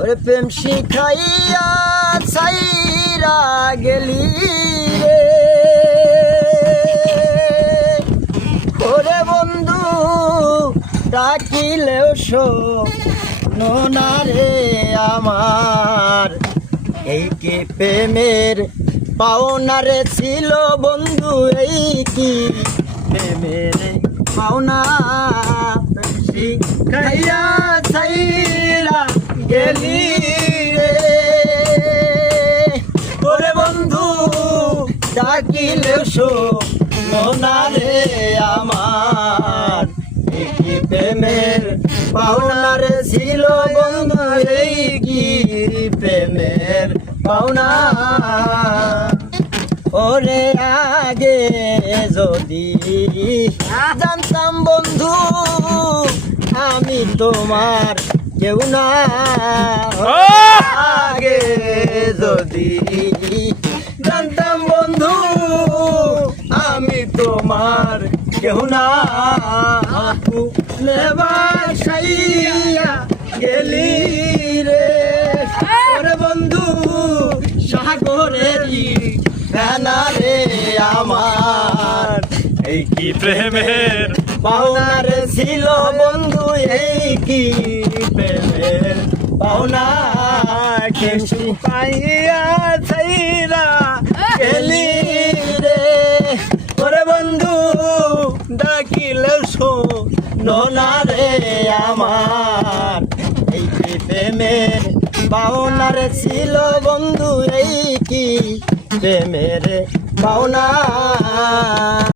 ওরে প্রেম শিখাইয়া ছাইরা গেলি রে ওরে বন্ধু ডাকিলেও শোনো না রে আমার। এই কি প্রেমের পাওনা রে ছিল বন্ধু, এই কি প্রেমের পাওনা। শিখাইয়া ছাইরা গেলি রে ওরে বন্ধু ডাকিলেও শোনো না রে আমার। এই কি প্রেমের পাওনা রে ছিল বন্ধু, এই কি প্রেমের পাওনা। ওরে আগে যদি জানতাম বন্ধু আমি তোমার কেউ না, আগে যদি জানতাম বন্ধু আমি তোমার কেউ না। বাসাইয়া গেলি রে ওরে বন্ধু সাগরেরই ফেনা রে আমার। এই কি প্রেমের পাওনা রে ছিল বন্ধু, এই কি প্রেমের পাওনা। কেশু পাইয়া ছাইরা গেলি রে ওরে বন্ধু ডাকিলেও শোনো না রে আমার। এই কি প্রেমের পাওনা রে ছিল বন্ধু, এই কি প্রেমের পাওনা।